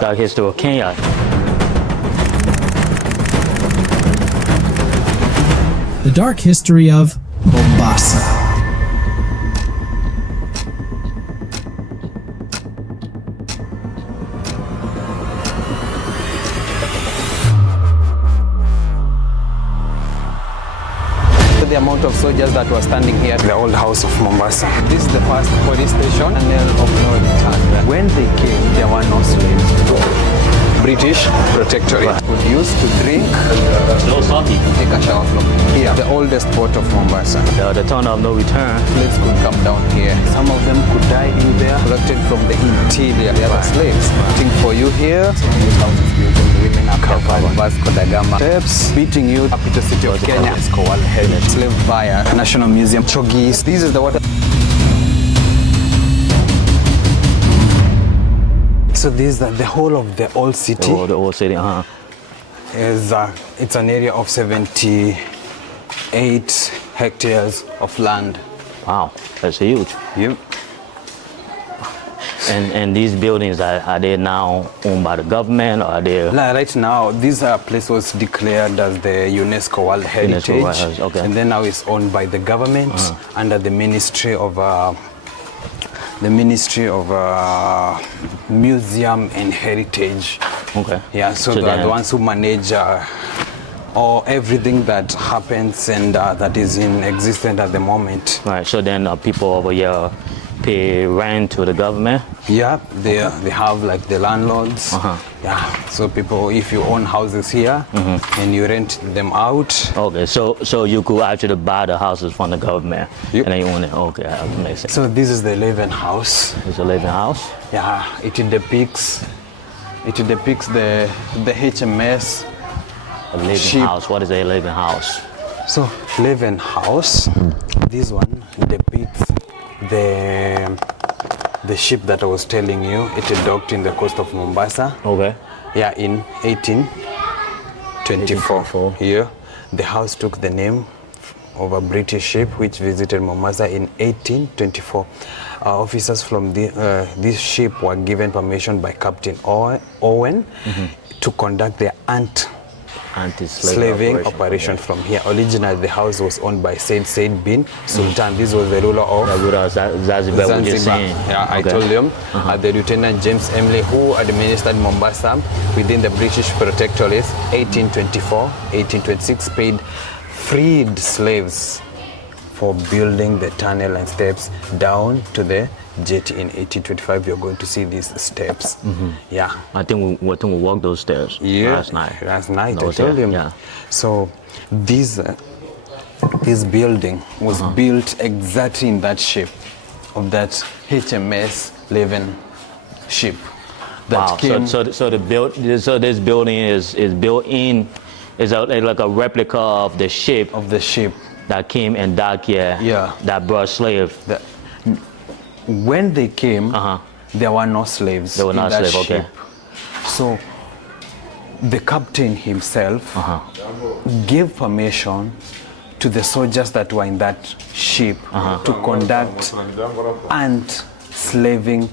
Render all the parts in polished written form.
Dark history of Kenya. The dark history of Mombasa. The amount of soldiers that were standing here, the old house of Mombasa. This is the first police station, colonial of Northern. When they came, there were no slaves. British protectorate would use to drink, No salty. take a shower from here. The oldest port of Mombasa. The tunnel of no return. Slaves could come down here. Some of them could die in there, collected from the interior. They are slaves. Waiting for you here. So this house is built and the women are covered. Vasco da Gama steps, beating you up to the city of Kenya. Slave buyer, National Museum, Portuguese. This is the water. So this is the whole of the old city. The old city, Is it's an area of 78 hectares of land. Wow, that's huge. Yep. And these buildings, are they now owned by the government, or are they? Right now, this place was declared as the UNESCO World Heritage, World Heritage, okay. And then now it's owned by the government under the Ministry of Museum and Heritage. Okay. Yeah, so they are the ones who manage or everything that happens and that is in existence at the moment. Right. So then people over here pay rent to the government. Yeah, they have like the landlords. Yeah, so people, if you own houses here and you rent them out. Okay, so you could actually buy the houses from the government. Yep. And they own it. Okay, that makes sense. So this is the living house. It's a living house. Yeah, it depicts the HMS. A living Ship. house. What is a living house? So living house. This one depicts the ship that I was telling you. It docked in the coast of Mombasa. Okay. Yeah, in 1824. Yeah, the house took the name of a British ship which visited Mombasa in 1824. Officers from this ship were given permission by Captain Owen to conduct their anti-slaving operation from here. Originally, the house was owned by Said bin Sultan. This was the ruler of Zanzibar. Yeah, I told them. The Lieutenant James Emily, who administered Mombasa within the British Protectorate, 1824, 1826, paid freed slaves for building the tunnel and steps down to the jetty in 1825. You're going to see these steps. Yeah. I think we walked those stairs last night. Last night, No, I told him. yeah. So this building was built exactly in that shape of that HMS Leven ship. That Wow. came. So this building is built in, is like a replica of the ship of the ship. that came and docked here. Yeah. That brought slaves. When they came, there were no slaves. There were in not that slaves, okay. ship. So the captain himself gave permission to the soldiers that were in that ship to conduct anti-slaving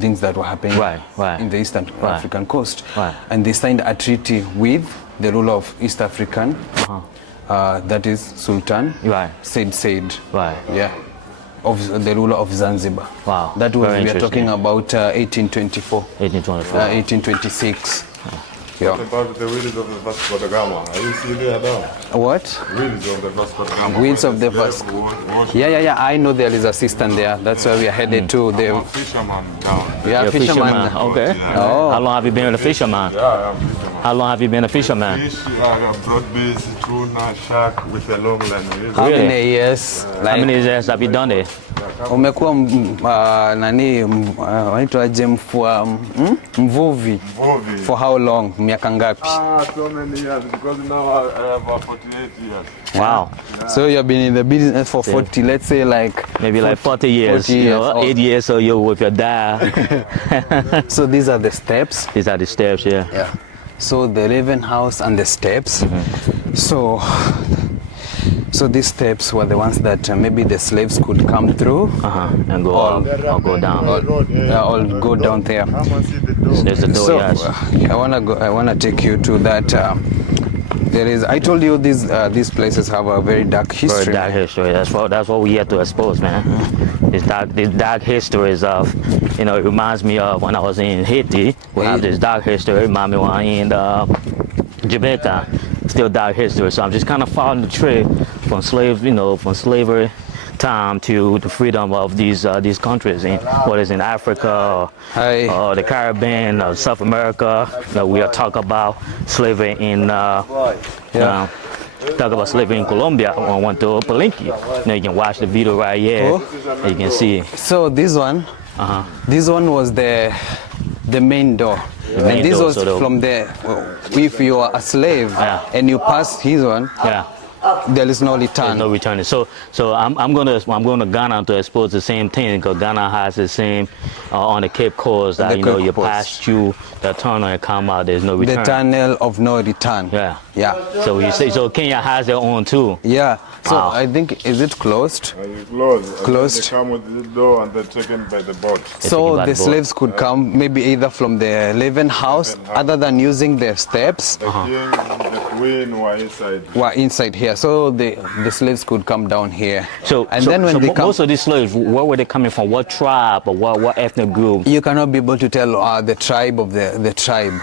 things that were happening in the Eastern African coast. Right. And they signed a treaty with the ruler of East African, that is Sultan, Said. Right. Yeah. Of the ruler of Zanzibar. Wow. That was, Very we are talking about 1824. 1824. 1826. Yeah. What about the wheels of the Vasco da Gama? Are you still there now? What? Wheels of the Vasco da Gama. Wheels of the Vasco. Yeah. I know there is a cistern there. That's where we are headed to. I'm a fisherman down. Yeah, You're a fisherman. Okay. Yeah. Oh. How long have you been a fisherman? Yeah, I'm a fisherman. How long have you been a fisherman? Fish, broad-based, tuna, shark with a long line. How Really? many years? How many years have you done it? Umekuwa wanaitwaje mvuvi for how long? Miaka ngapi? So many years because now I have 48 years. Wow. So you have been in the business for 40, let's say like Maybe like 40 years. 40 years. 8 years or you with your dad. So these are the steps. These are the steps, yeah. Yeah. So the living house and the steps. So So these steps were the ones that maybe the slaves could come through And go up or go down. or go down there. Come and see the door. There's the door, So yes. I wanna take you to that. There is. I told you these places have a very dark history. Very dark history. That's what we have to expose, man. This dark histories of, it reminds me of when I was in Haiti. We have this dark history. Remind me when I in Jamaica. Still dark history. So I'm just kind of following the trail from from slavery time to the freedom of these countries, whether it's in Africa or the Caribbean or South America. We are talking about slavery in Colombia. I went to Palenque. You can watch the video right here. You can see. So this one was the main door. And this was from there. If you are a slave and you pass his one, there is no return. There's no returning. So I'm gonna Ghana to expose the same thing, because Ghana has the same on the Cape Coast that you pass through the tunnel and come out. There's no return. The tunnel of no return. Yeah. So you say Kenya has their own too. Yeah. So Wow. I think, is it closed? It's closed. Closed. They come with the door and they're taken by the boat. So the slaves could come maybe either from the living house, other than using the steps. The king, the queen were inside. Were inside here, so the slaves could come down here. And then when most of these slaves, where were they coming from? What tribe or what ethnic group? You cannot be able to tell the tribe of the tribe,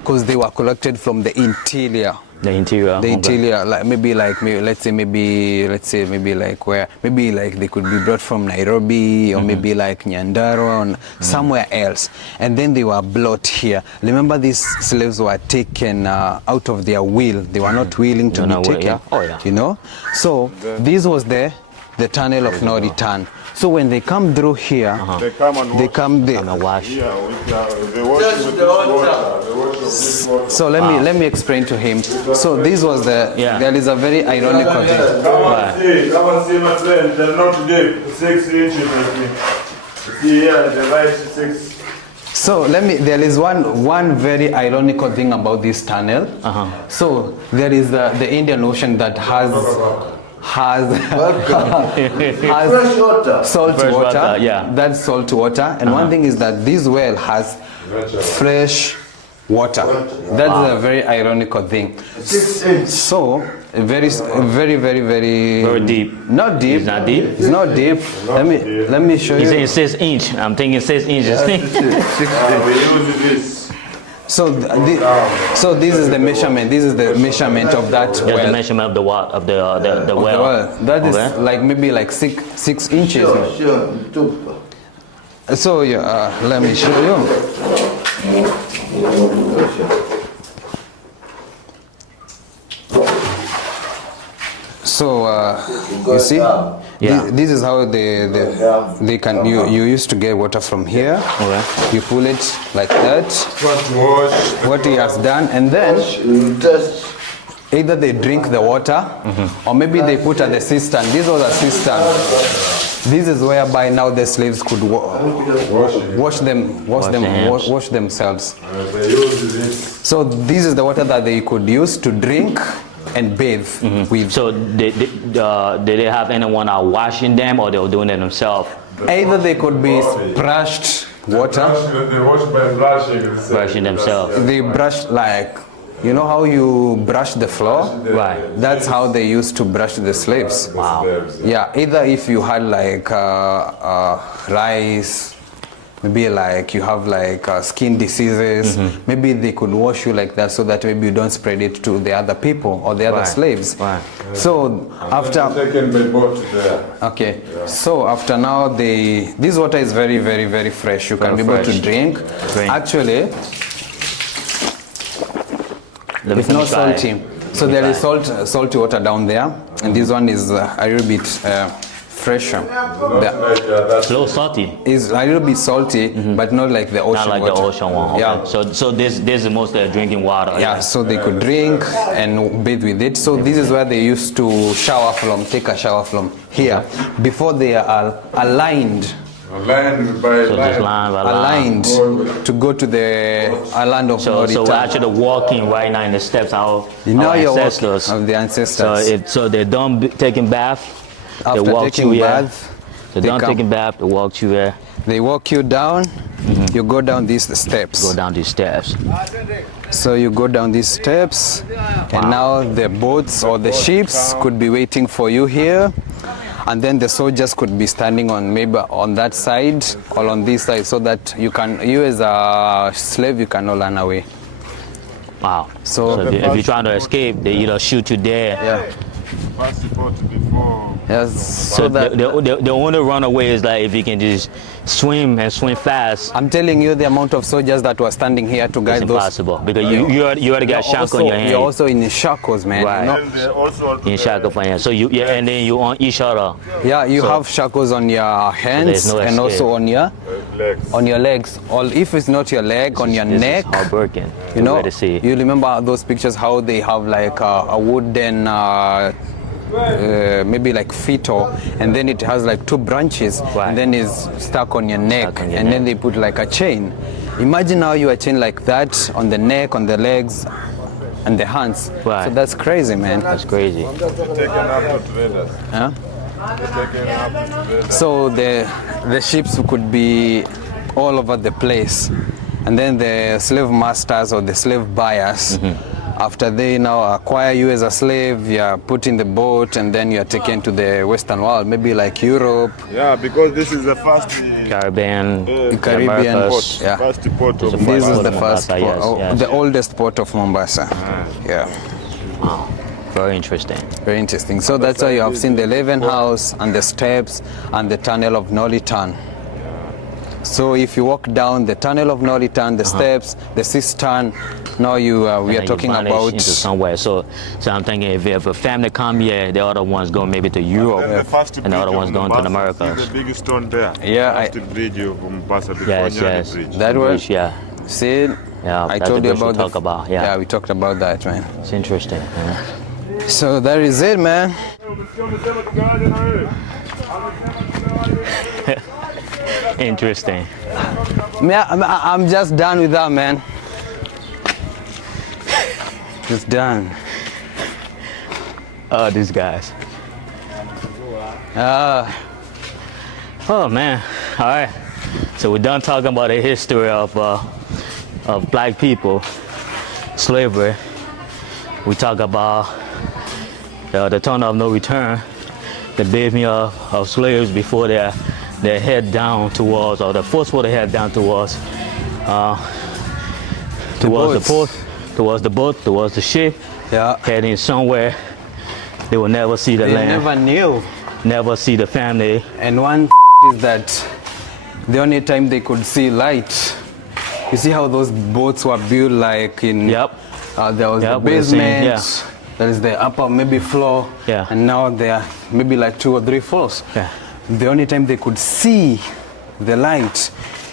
because they were collected from the interior. The interior. The interior, like let's say maybe like where, maybe like they could be brought from Nairobi or maybe like Nyandarua or somewhere else, and then they were brought here. Remember, these slaves were taken out of their will. They were not willing to be taken. So this was the tunnel of no return. So when they come through here, They come and wash. Yeah, they wash with this water. They wash with this water. so let me explain to him. So this was there is a very ironic thing. Come and see my friend. They're not deep. 6 inches, I think. See here, the light is 6. So there is one very ironical thing about this tunnel. So there is the Indian Ocean that has Fresh water. salt Fresh water. water, yeah. That's salt water. And one thing is that this well has fresh water. That's a very ironical thing. 6 inch. So very deep. Not deep. It's not deep? It's not deep. Let me show He's you. saying 6 inch. I'm thinking 6 inches. We use this. So this is the measurement. This is the measurement of that That's well. the measurement of the what of the well. That is like maybe like 6 inches. Sure. So let me show you. So you see, this is how they can. You used to get water from here. Okay. You pull it like that. Wash. What he has done, and then Test. either they drink the water, or maybe they put at the cistern. This was a cistern. This is whereby now the slaves could wash themselves. They use this. So this is the water that they could use to drink and bathe with. So did they have anyone out washing them, or they were doing it themselves? Either they could be splashed water. They wash by brushing. Brushing themselves. They brushed like, you know how you brush the floor? Right. That's how they used to brush the slaves. Wow. Yeah, either if you had like rice, maybe like you have like skin diseases, maybe they could wash you like that so that maybe you don't spread it to the other people or the other slaves. Right. So after, Taken by boat there. okay, so after now this water is very, very, very fresh. You can be able to drink. Actually, it's not salty. So there is salty water down there, and this one is a little bit fresher. It's a little salty. It's a little bit salty, but not like the ocean Not like water. the ocean one. Okay. Yeah. So this is mostly drinking water. Yeah, so they could drink and bathe with it. So this is where they used to take a shower from here, before they are aligned Aligned by So just line by line. aligned to go to the island of So we're Norita. actually walking right now in the steps of You know our you're walking ancestors. of the So ancestors. so they're done taking bath. After they walk taking you here. bath, They're they done come. taking bath. They walk you here. They walk you down. You go down these steps. Go down these steps. So you go down these steps, and now the boats or the ships could be waiting for you here, and then the soldiers could be standing on maybe on that side or on this side, so that you as a slave, you cannot run away. Wow. So- if you're trying to escape, they either shoot you there. Yeah. passport before. Yes. So So that the only runaway is like if you can just swim and swim fast. I'm telling you, the amount of soldiers that were standing here to It's guide those. impossible because you already got shackles on your hand. You're also in shackles, man. Right. You know? And they also in shackles on your hand. So and then you on each other. Yeah, you So- have shackles on your hands there's no and escape. also legs. on your legs. Or if it's not your leg, on your This neck. is heartbreaking. You know, to see. you remember those pictures how they have like a wooden maybe like feet, and then it has like two branches, Right. and then it's stuck on your neck, Stuck on your and then neck. they put like a chain. Imagine how you are chained like that on the neck, on the legs, and the hands. Right. So that's crazy, man. That's crazy. Taken up to traders. Huh? Taken up to traders. So the ships could be all over the place, and then the slave masters or the slave buyers, after they now acquire you as a slave, you are put in the boat, and then you are taken to the Western world, maybe like Europe. Yeah, because this is the first Caribbean, Caribbean Americas. port, yeah. first port of This This is Port the of first Mombasa, port, yes, yes. the oldest port of Mombasa. Yeah, Wow. Very interesting. very interesting. So that's why you have seen the 11 house and the steps and the tunnel of Nolitan. So if you walk down the tunnel of Nolitan, the steps, the cistern, now we are And you talking vanish about into somewhere. So I'm thinking if a family come here, the other one's going maybe to Europe, And the first and the other bridge one's of going to the Mombasa. Americas. See the big stone there. Yeah, First bridge of Mombasa, the Yes, Konyani yes. bridge. that way. Yeah, See, Yeah, I that's told the you bridge we about talk about, yeah. yeah, we talked about that, man. it's interesting. Man. So that is it, man. Interesting. I'm just done with that, man. Just done. Oh, these guys. Oh man. All right. So we're done talking about the history of black people, slavery. We talk about the turn of no return, the bathing of slaves before they head down towards, or the forceful to head down towards the boats. port, towards the boat, towards the ship, Yeah. heading somewhere. They will never see the They land, never knew. never see the family. And one is that the only time they could see light. You see how those boats were built like in. Yep. There was Yep, the we're seeing, basement. yeah. There is the upper maybe floor. Yeah. And now there are maybe like 2 or 3 floors. Yeah. The only time they could see the light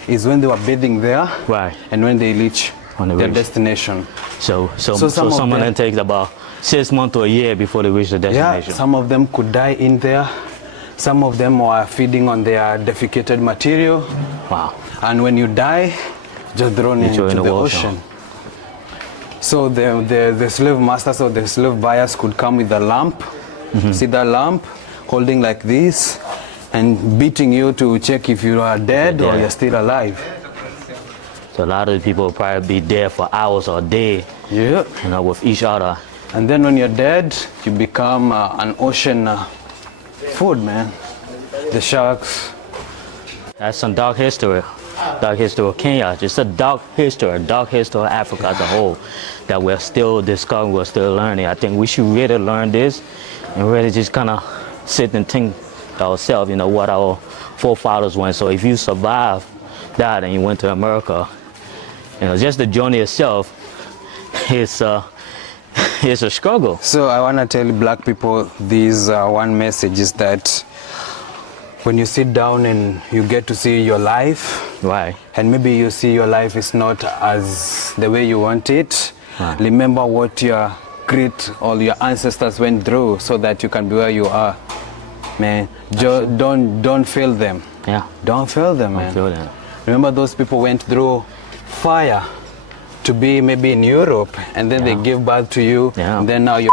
is when they were bathing there. Right. And when they reach When they their reach. destination. So some of some of them- them takes about 6 months to a year before they reach the Yeah, destination. some of them could die in there. Some of them were feeding on their defecated material. Wow. And when you die, just thrown You throw into in the the ocean. ocean. So the slave masters or the slave buyers could come with a lamp. See that lamp? Holding like this and beating you to check if you are dead or Yeah. you're still alive. So a lot of the people will probably be there for hours or a day, Yeah. with each other. And then when you're dead, you become an ocean food, man. The sharks. That's some dark history. Dark history of Kenya. Just a dark history of Africa as a whole that we're still discovering, we're still learning. I think we should really learn this and really just kind of sit and think to ourselves, what our forefathers went. So if you survive that and you went to America, just the journey itself is it's a struggle. So I want to tell black people this one message is that when you sit down and you get to see your life, Right. and maybe you see your life is not as the way you want it, Right. remember what your great or your ancestors went through so that you can be where you are. Man, don't fail them. Yeah. Don't fail them, I man. feel that. Remember those people went through fire to be maybe in Europe, and then they give birth to you. Yeah. And then now you're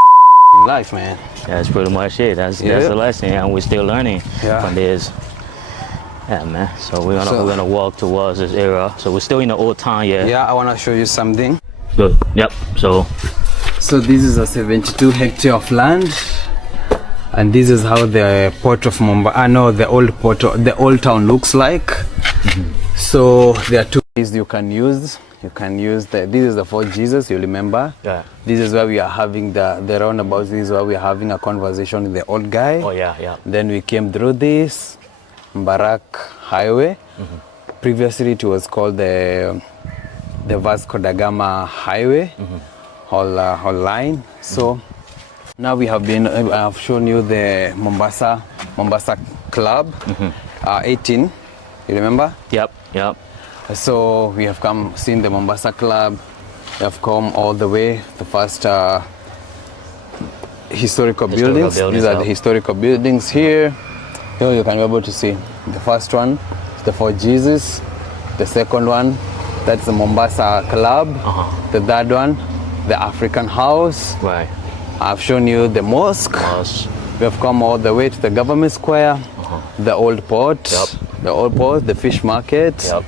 in life, man. That's pretty much it. That's Yeah. the lesson, and we're still learning Yeah. from this. Yeah, man. So we're So- gonna walk towards this era. So we're still in the old town, yeah. Yeah, I want to show you something. Good. Yep. So So this is a 72 hectare of land, and this is how the port of Mombasa, the old town looks like. So there are two ways you can use. You can use this is the Fort Jesus, you remember? Yeah. This is where we are having the roundabout. This is where we are having a conversation with the old guy. oh yeah, yeah. Then we came through this Mbarak Highway. Previously it was called the Vasco da Gama Highway, whole line. So now we have I've shown you the Mombasa Club, 18, you remember? Yep. Yep. So we have seen the Mombasa Club. We have come all the way, the first historical buildings. These are the historical buildings here. Here you can be able to see the first one is the Fort Jesus. The second one, that's the Mombasa Club. The third one, the African House. Right. I've shown you the mosque. Us. We have come all the way to the government square, the old port, the fish market. Yep.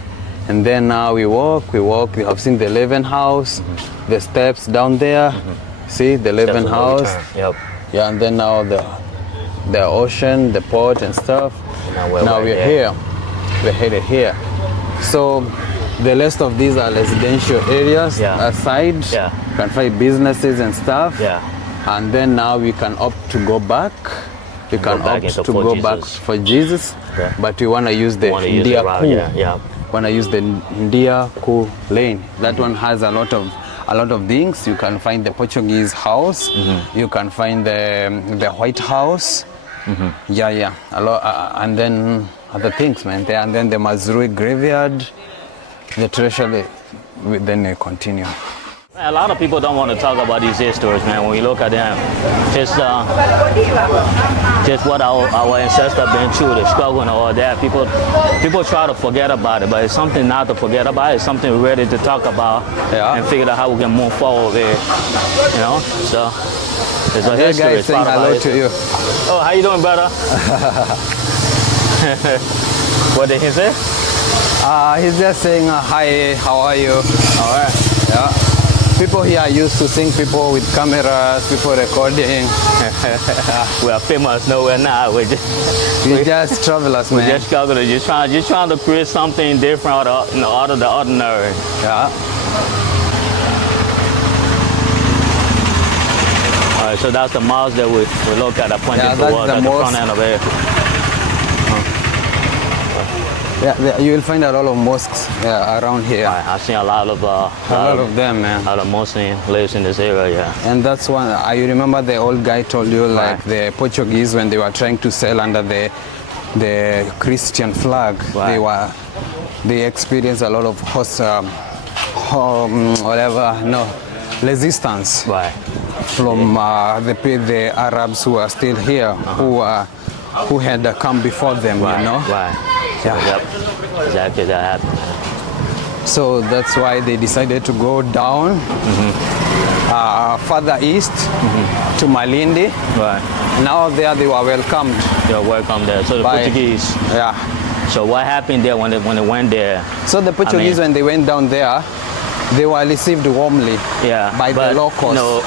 And then now we walk, we have seen the 11 house, the steps down there. See the 11 house. Yep. Yeah, and then now the ocean, the port and stuff. Now Now we're we're there. here. We're headed here. So the rest of these are residential areas Yeah. aside. Yeah. You can find businesses and stuff. Yeah. And then now we can opt to go back. We can back opt into to Fort go Jesus. back for Jesus. Okay. But we want to use the Want to use India it route, Ku. yeah. Want to use the India Ku lane. That one has a lot of things. You can find the Portuguese house. You can find the White House. Yeah. A lot, and then other things, man. And then the Mazrui graveyard, the treasury. Then they continue. A lot of people don't want to talk about these histories, man. When you look at them, just what our ancestors been through, the struggle and all that. People try to forget about it, but it's something not to forget about. It's something we're ready to talk about and figure out how we can move forward with it. You know, so it's a Hey history. guys, It's saying part of our hello to history. you. Oh, how you doing, brother? What did he say? He's just saying hi. How are you? All right. Yeah. People here are used to seeing people with cameras, people recording. We are famous. No, we're not. We're just travelers, man. just struggling. Just trying to create something different out of the ordinary. Yeah. All right, so that's the mosque that we look at. I pointed Yeah, that's towards the at the mosque. front end of it. Yeah, you will find a lot of mosques around here. I've seen a lot of A lot of them, man. a lot of Muslims lives in this area. Yeah. And that's one. You remember the old guy told you, like the Portuguese, when they were trying to sell under the Christian flag, Right. they experienced a lot of resistance Right. from the Arabs who are still here, who had come before them, Right. you know. Right. Yeah. Yep. Exactly that happened. So that's why they decided to go down further east to Malindi. Right. Now there they were welcomed You're welcome there. So the by Portuguese. Yeah. So what happened there when they went there? So the Portuguese, when they went down there, they were received warmly Yeah, by but, the locals. No,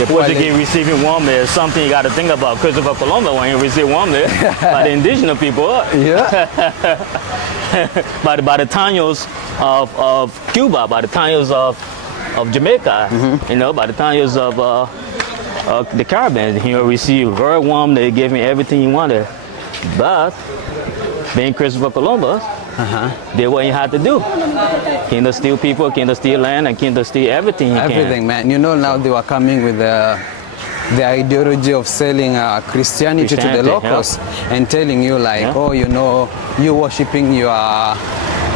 the Portuguese receiving warmly is something you got to think about. Christopher Columbus when he received warmly by the indigenous people. Yeah. By the Tanos of Cuba, by the Tanos of Jamaica, you know, by the Tanos of the Caribbean, he received very warm. They gave him everything he wanted, but being Christopher Columbus, did what he had to do. Came to steal people, came to steal land, and came to steal everything he Everything, can. man. You know, now they were coming with the ideology of selling Christianity to the Christianity, locals and telling you like, oh, you know, you worshiping your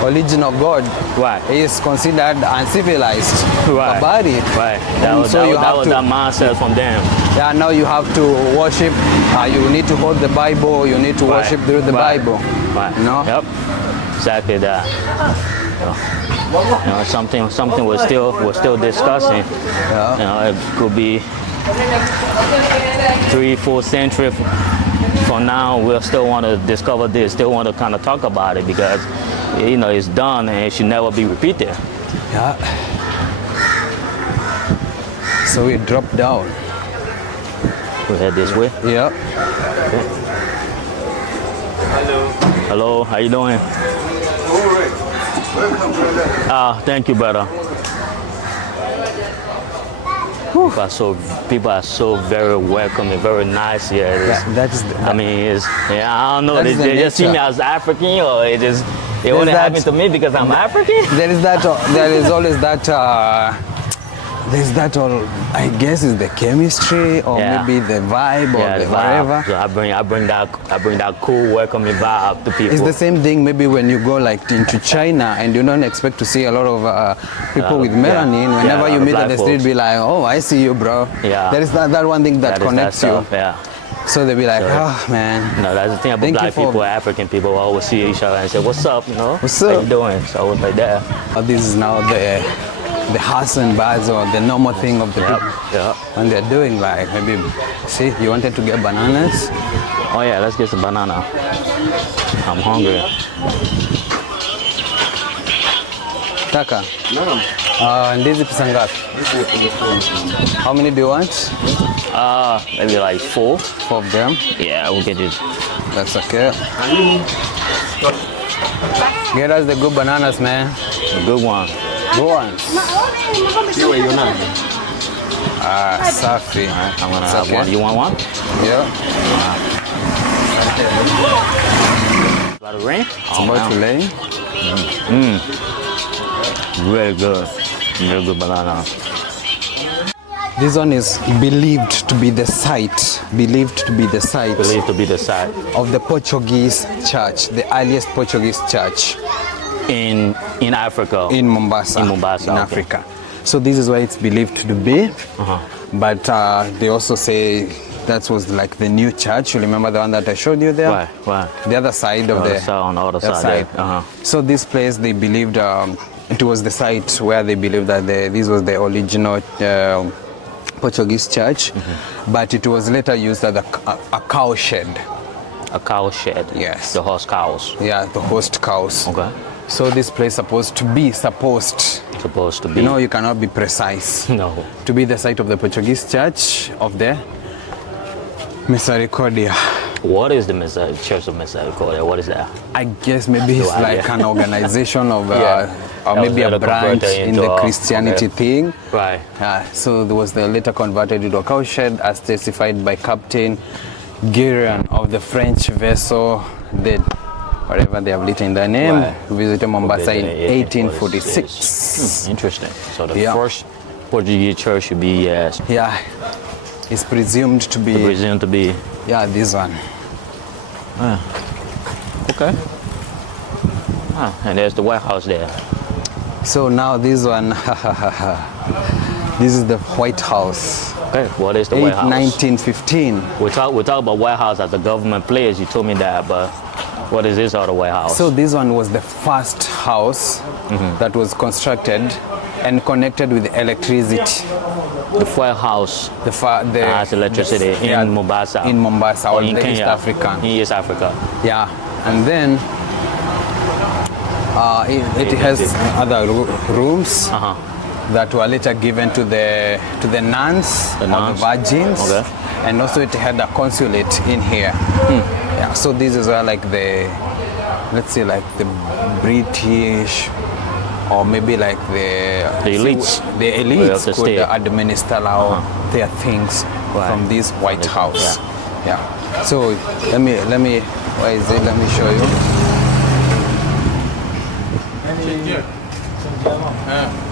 original God Right. is considered uncivilized, Right. barbaric. Right. And That was so you have that to, mindset from them. yeah, now you have to worship. You need to hold the Bible. You need to Right. worship through the Right. Bible. Right. You know? Yep. Exactly that. You know, something we're still discussing. Yeah. You know, it could be 3-4 centuries from now. We'll still want to discover this. Still want to kind of talk about it because, you know, it's done and it should never be repeated. Yeah. So we drop down. We head this way. Yeah. Hello, how you doing? Thank you, brother. People are so very welcoming, very nice here. I mean, I don't know. They just see me as African, or it only happened to me because I'm African. There is always that. There's that all. I guess is the chemistry or maybe the vibe or the whatever. So I bring that cool, welcoming vibe to people. It's the same thing maybe when you go like into China and you don't expect to see a lot of people with melanin. Whenever you meet on the street, be like, oh, I see you, bro. Yeah. There is that one thing that connects you. Yeah. So they'll be like, oh man. No, that's the thing about black people, African people always see each other and say, what's up, you know? What's up? How you doing? So it's like that. This is now the hustle and buzz or the normal thing of the people. Yeah. And they're doing like maybe, see, you wanted to get bananas? Oh yeah, let's get some banana. I'm hungry. Taka? Ndizi pesa ngapi? How many do you want? Maybe like 4. 4 of them. Yeah, we'll get this. That's okay. Get us the good bananas, man. A good one. Good ones. Safi. I'm gonna have one. You want one? Yeah. About to rain? It's about to rain. Really good. Really good banana. This one is believed to be the site. Believed to be the site of the Portuguese church, the earliest Portuguese church in Africa. In Mombasa. In Africa. So this is where it's believed to be. But they also say that was like the new church. You remember the one that I showed you there? Right. The other side of on the other side. So this place, they believed it was the site where they believed that this was the original Portuguese church, but it was later used as a cow shed. A cow shed? Yes. The host cows? Yeah, the host cows. Okay. So this place supposed to be. You know, you cannot be precise. No. To be the site of the Portuguese church of the Misericordia. What is the Church of Misericordia? What is that? I guess maybe it's like an organization of, or maybe a branch in the Christianity thing. Right. So there was the later converted into a cow shed, as testified by Captain Guérin of the French vessel, whatever they have written their name, visited Mombasa in 1846. Interesting. So the first Portuguese church should be, yes. Yeah. It's presumed to be. Yeah, this one. Okay. And there's the White House there. So now this one, this is the White House. Okay, what is the White House? 1915. We talk about White House as a government place. You told me that, but what is this other White House? So this one was the first house that was constructed and connected with electricity. The White House has electricity in Mombasa. In Mombasa, or in the Kenya, East Africa. In East Africa. Yeah, and then it has other rooms that were later given to the nuns, the virgins, and also it had a consulate in here. Yeah, so this is where like let's say like the British, or maybe like the elites could administer their things from this White House. Yeah. So let me where is it? Let me show you.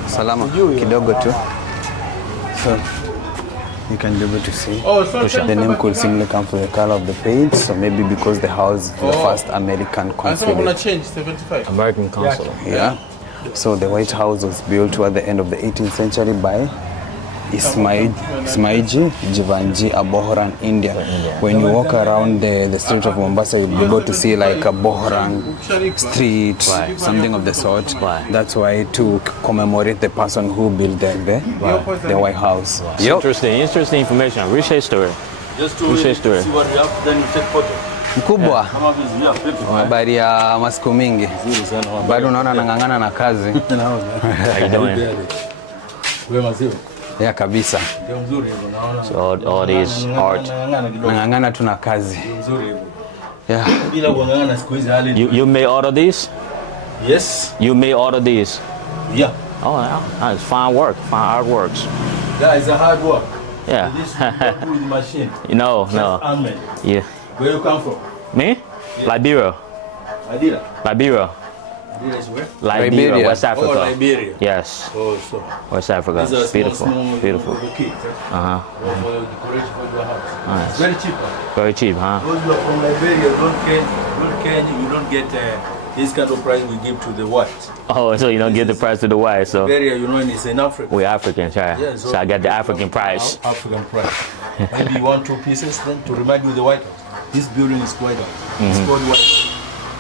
Salama kidogo tu. So you can be able to see. The name could simply come from the color of the paint, so maybe because the house is the first American consulate. American consulate. Yeah. So the White House was built toward the end of the 18th century by Ismaiji, Jivanji, Bohran, India. When you walk around the street of Mombasa, you'll be able to see like a Bohran street, something of the sort. That's why to commemorate the person who built the White House. Interesting information. Rich history. Rich history. See what we have, then you take photo. Mkubwa, habari ya masiku mingi. Bado unaona nang'ang'ana na kazi. How you doing? Ya kabisa. So all these art. Nang'ang'ana tu na kazi. Yeah. You made all of these? Yes. You made all of these? Yeah. Oh, yeah. That's fine work, fine artworks. Yeah, it's a hard work. Yeah. This is not with machine. No. Handmade. Yeah. Where you come from? Me? Yeah. Liberia. Liberia. Liberia. Liberia is where? Liberia, West Africa. Oh, Liberia. Yes. Oh, so. West Africa. These are It's beautiful. small Beautiful. kids, Uh-huh. for decoration for your house. Nice. It's very cheap. Very cheap, huh? Those who are from Liberia, don't care, you don't get this kind of price we give to the white. Oh, so you don't give the price to the white, so Liberia, you know, it's in Africa. we're Africans, right? Yeah, So I got the African price. African price. Maybe you want 2 pieces then to remind you of the White House. This building is White House. It's called White House.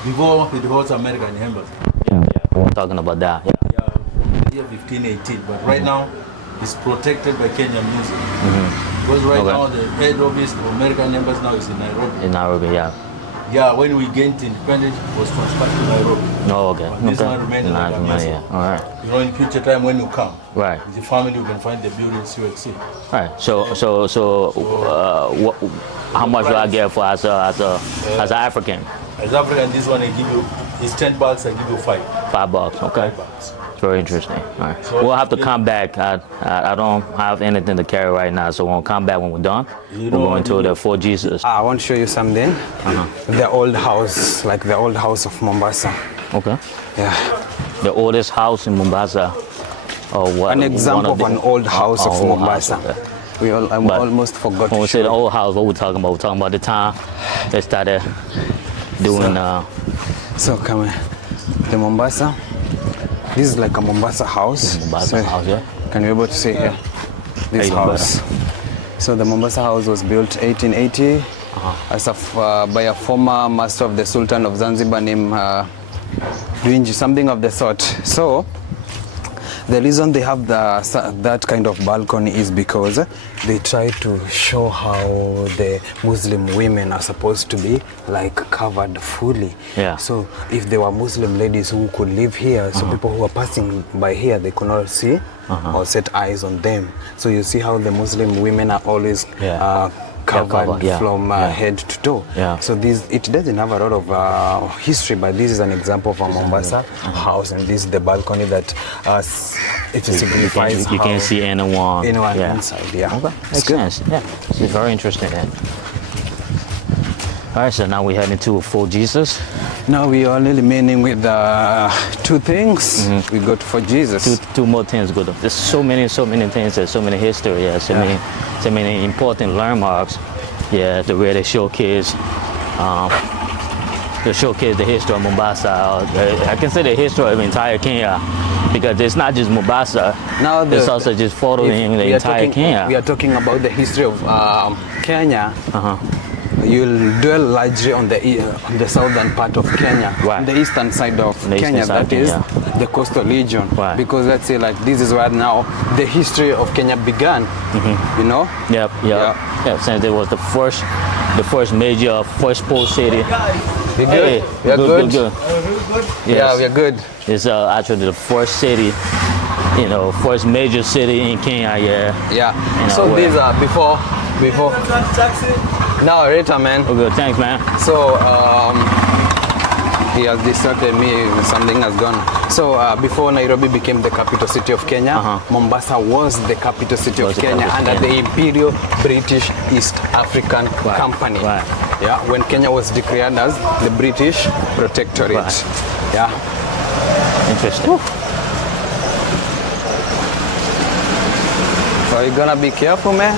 Before it was American embassy. Yeah. We're talking about that. Yeah. Yeah, year 1518. But right now, it's protected by Kenyan Museum. Because right Okay. now, the head office of American embassy now is in Nairobi. In Nairobi, yeah. Yeah, when we gained independence, it was transferred to Nairobi. Oh, okay. But this one remains in Nice, Nairobi. nice, yeah. All right. You know, in future time when you come, Right. with the family, you can find the buildings you will see. Right. So, how much do I get for as an African? As African, this one I give you is $10. I give you $5. $5. Okay. $5. It's very interesting. All right. So We'll have to come back. I don't have anything to carry right now, so we'll come back when we're done. We're going to the Fort Jesus. I want to show you something. The old house, like the old house of Mombasa. Okay. Yeah. The oldest house in Mombasa. Or what? An example of an old house of old Mombasa. house, okay. I But almost forgot When to we say the show. old house, what we're talking about? We're talking about the time they started doing. So come here. The Mombasa. This is like a Mombasa house. Mombasa house, yeah. Can you be able to see here? This Even house. So the Mombasa house was built 1880 by a former master of the Sultan of Zanzibar named Dwinji, something of the sort. So the reason they have that kind of balcony is because they try to show how the Muslim women are supposed to be like covered fully. Yeah. So if there were Muslim ladies who could live here, so people who are passing by here, they could not see or set eyes on them. So you see how the Muslim women are always covered yeah. from head to toe. Yeah. So it doesn't have a lot of history, but this is an example of a Mombasa house, and this is the balcony that it signifies You can't see anyone yeah. inside. Yeah. Okay. Makes sense. Yeah. It's very interesting. Then. All right. So now we're heading to Fort Jesus. Now we are only remaining with 2 things. We got for Jesus. Two more things good. There's so many things. There's so many history. Yeah. So many important landmarks. Yeah. To really showcase. To showcase the history of Mombasa. I can say the history of entire Kenya, because it's not just Mombasa. Now it's also just following the entire Kenya. We are talking about the history of Kenya. You'll dwell largely on the southern part of Kenya, Right. the eastern side of The Kenya, eastern side, that is yeah. the coastal region. Right. Because let's say like this is where now the history of Kenya began. You know? Yep. Yeah. Since it was the first port city. We good? Hey, We are good. Good. Yeah, Yes. we are good. It's actually the first city, first major city in Kenya. Yeah. Yeah. know, So where- these are before. No, later, man. Oh, good. Thanks, man. So he has distracted me. Something has gone. So before Nairobi became the capital city of Kenya, Mombasa was the capital city of Was the Kenya capital, under yeah. the Imperial British East African Company. Right. Yeah, when Kenya was declared as the British Protectorate. Right. Yeah. Interesting. So you're gonna be careful, man.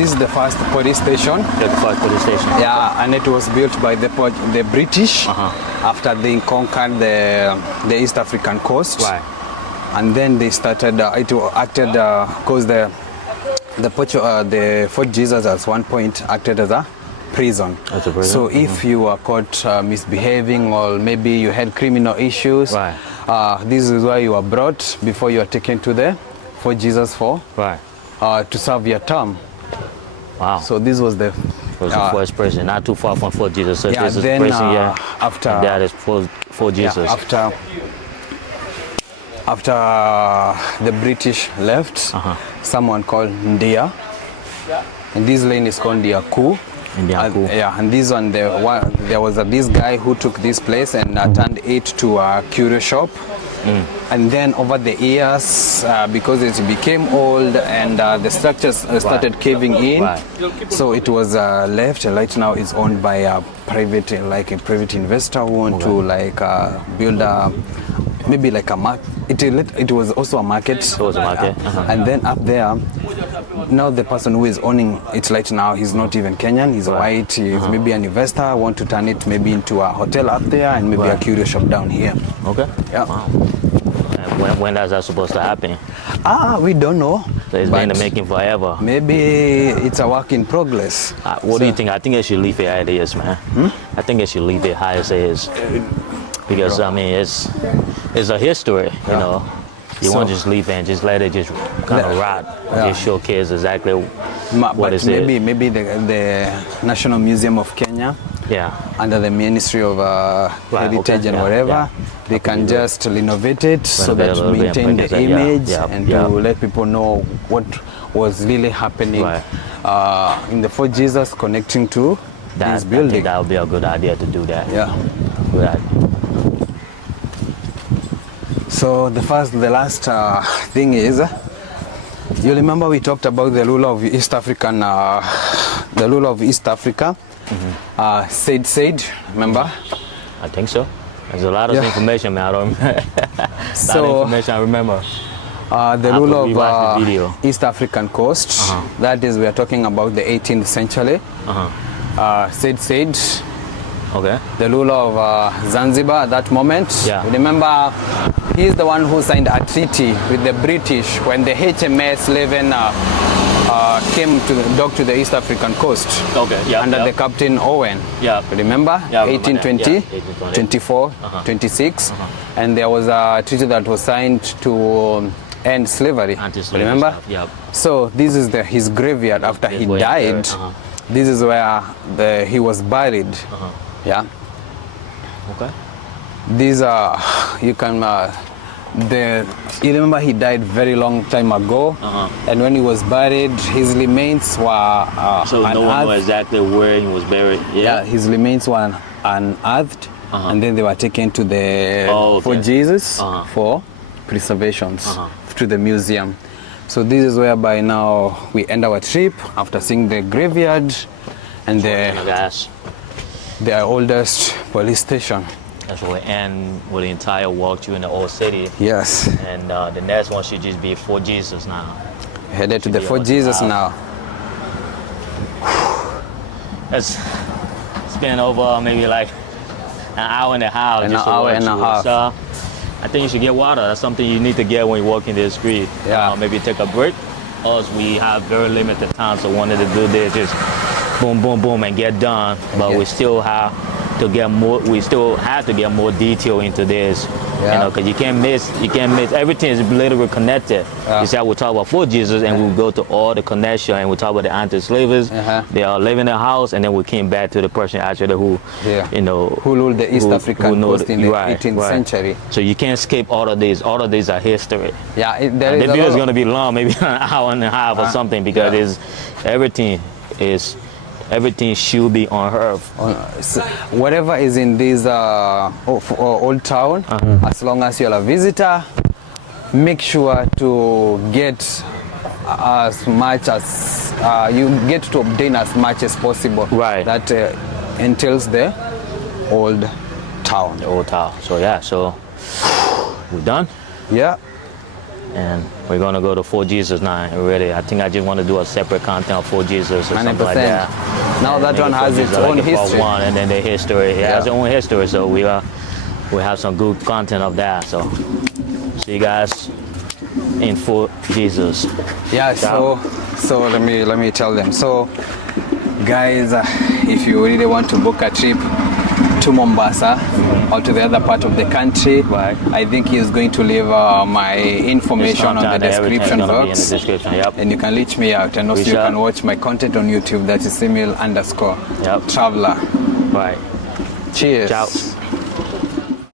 this is the first police station. Yeah, the first police station. Yeah, and it was built by the British after they conquered the East African coast. Right. And then they started. It acted because the Fort Jesus at one point acted as a prison. As a prison. So if you were caught misbehaving or maybe you had criminal issues, Right. This is where you were brought before you are taken to the Fort Jesus for to serve your term. Wow. So this was the was the first prison, not too far from Fort Jesus. So yeah, this is then, prison, after that is Fort Jesus. Yeah, after the British left, someone called Ndia, and this lane is called Ndia Ku. Yeah, and this one, there was this guy who took this place and turned it to a curio shop. And then over the years, because it became old and the structures started caving in, so it was left. Right now, it's owned by a private investor who want to build maybe like a market. It was also a market. It was a market. And then up there, now the person who is owning it right now, he's not even Kenyan. He's white. He's maybe an investor. Want to turn it maybe into a hotel up there and maybe a curio shop down here. Okay. Yeah. Wow. And when is that supposed to happen? We don't know. So it's been in the making forever. Maybe it's a work in progress. What do you think? I think it should leave it how it is, man. I think it should leave it how it is. Because I mean, it's a history, you know. You won't just leave it and just let it just kind of rot. Just show kids exactly what it is. Maybe the National Museum of Kenya, under the Ministry of Heritage and whatever, they can just renovate it so that maintain the image and to let people know what was really happening in the Fort Jesus connecting to this building. I think that would be a good idea to do that. Yeah. Good idea. So the last thing is, you remember we talked about the ruler of East Africa, Said, remember? I think so. There's a lot of information, man. I don't remember. So, information I remember. The ruler of East African coast, that is, we are talking about the 18th century. Said. Okay. The ruler of Zanzibar at that moment. Yeah. Remember, he's the one who signed a treaty with the British when the HMS Leven came to dock to the East African coast. Okay. Yeah. Under the Captain Owen. Yeah. Remember? Yeah, 1820, 24, 26, and there was a treaty that was signed to end slavery. Anti-slavery remember? Stuff. Yep. So this is his graveyard after he died. This is where he was buried. Yeah. Okay. These are you remember he died very long time ago, and when he was buried, his remains were so no one knows exactly where he was buried. Yeah, his remains were unearthed, and then they were taken to the Fort Jesus for preservations to the museum. So this is where by now we end our trip after seeing the graveyard and the oldest police station. That's where we end with the entire walk through in the old city. Yes. And the next one should just be Fort Jesus now. Headed to the Fort Jesus now. It's been over maybe like an hour and a half. An hour and a half. So I think you should get water. That's something you need to get when you walk in the street. Yeah. Maybe take a break. Else we have very limited time, so wanted to do this just boom, boom, boom, and get done. But we still have to get more. We still have to get more detail into this, you know, because you can't miss. Everything is literally connected. You see, we talk about Fort Jesus, and we go to all the connection, and we talk about the anti-slavers. They are living in a house, and then we came back to the person actually who, you know, who ruled the East African coast in the 18th century. So you can't skip all of these. All of these are history. Yeah, the video is going to be long, maybe an hour and a half or something, because everything should be on earth. So whatever is in this old town, as long as you're a visitor, make sure to get as much as you get to obtain as much as possible. Right. That entails the old town. The old town. So yeah, so we're done. Yeah. And we're gonna go to Fort Jesus now. Already, I think I just want to do a separate content of Fort Jesus or something like 100%. that. Now And that make one it has Fort its Jesus, own like the part history. one, and then the history. It has its Yeah. own history, so we have some good content of that. So see you guys in Fort Jesus. Yeah, so let me tell them. So guys, if you really want to book a trip to Mombasa or to the other part of the country, Right. I think he's going to leave my information on the Content, everything's description gonna be in the box, description. Yep. and you can reach me out, and also Reach you out. can watch my content on YouTube. That is email_traveler. Right. Cheers. Ciao.